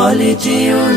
خالدون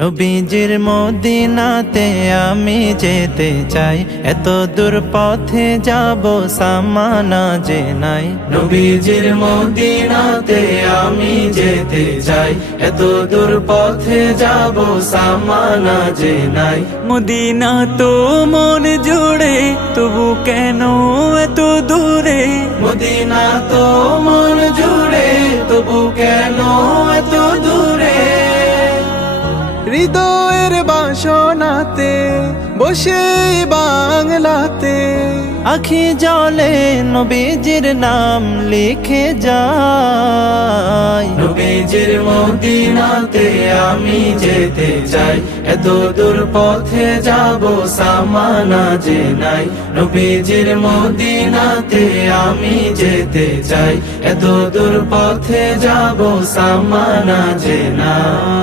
নবীজির মদিনাতে আমি যেতে চাই, এত দূর পথে যাব সামানা যে নাই। নবীজির মদিনাতে আমি যেতে চাই, এত দূর পথে যাব সামানা যে নাই। মদিনা তো মন জুড়ে, তবু কেন এত দূরে? মদিনা তো মন জুড়ে, তবু কেন এত দূরে? হৃদয়ের বাসনাতে বসে বাংলাতে আখি জলে নবীজির নাম লিখে যাই। নবীজির মদিনাতে আমি যেতে চাই, এত দূর পথে যাব সামানা যে নাই। নবীজির মদিনাতে আমি যেতে চাই, এত দূর পথে যাব সামানা যে নাই।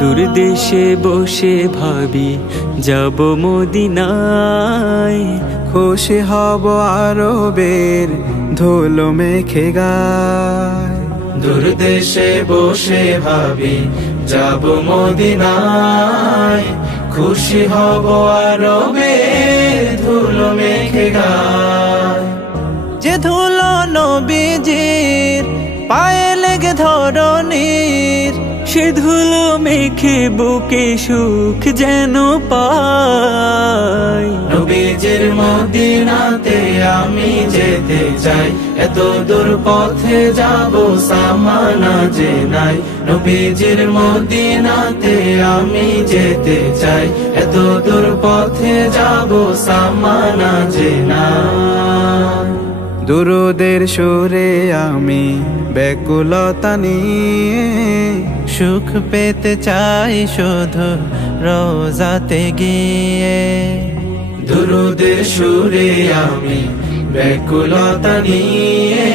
দূর দেশে বসে ভাবি যাব মদিনায়, খুশি হব আরবের ধুলো মেখে গায়। দূর দেশে বসে ভাবি যাব মদিনায়, খুশি হব আরবের ধুলো মেখে গায়। যে ধুলো নবীজির পায়ে লেগে ধরণীর, সে ধুলো মেখে বুকে সুখ যেন পাই। নবীজির মদিনাতে আমি যেতে চাই, এত দূর পথে যাব সামানা যে নাই। নবীজির মদিনাতে আমি যেতে চাই, এত দূর পথে যাব সামানা যে নাই। দুরুদের সুরে আমি ব্যাকুলতা নিয়ে সুখ পেতে চাই শুধু রোজাতে গিয়ে। দুরুদের সুরে আমি ব্যাকুলতা নিয়ে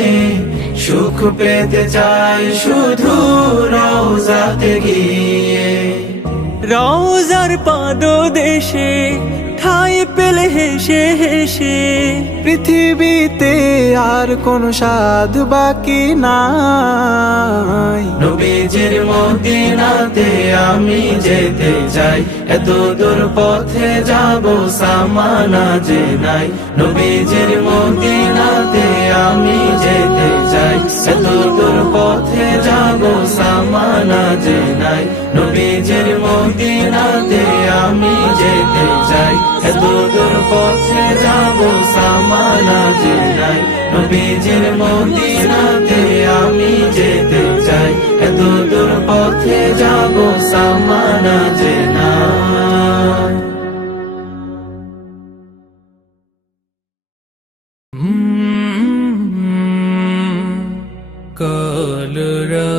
সুখ পেতে চাই শুধু রওজাতে গিয়ে। রওজার পাদদেশে ঠাই পেলে হেসে হেসে, পৃথিবীতে আর কোন সাধ বাকি নাই। নবীজির মদিনাতে আমি যেতে চাই, এত দূর পথে যাব সামানা যে নাই। নবীজির মদিনাতে আমি যেতে চাই, এত দূর পথে যাব সামানা যে নাই। নবীজির মদিনাতে আমি যেতে চাই, এত দূর পথে যাব সামানা যে নাই। নবীজির মদিনাতে আমি যেতে চাই, এত দূর পথে যাব সামানা যে নাই। কলরা